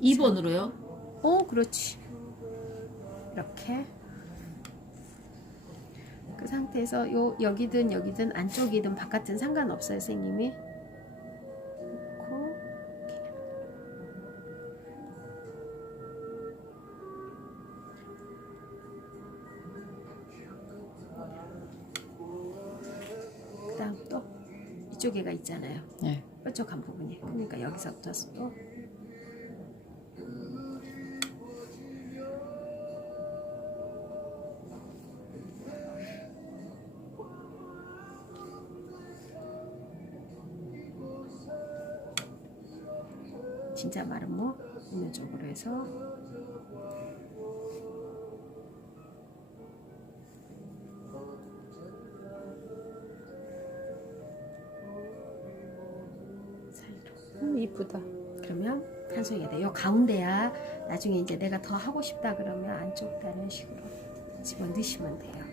2번으로요? 어, 그렇지. 이렇게. 그 상태에서 요 여기든 여기든 안쪽이든 바깥은 상관없어요, 선생님이. 그다음 또 이쪽에가 있잖아요. 네. 뾰족한 부분이. 그러니까 여기서부터 또 진짜 마른 모 있는 쪽으로 해서 사이로 음, 이쁘다. 그러면 한 송이가 돼. 요 가운데야 나중에 이제 내가 더 하고 싶다 그러면 안쪽 다른 식으로 집어 넣으시면 돼요.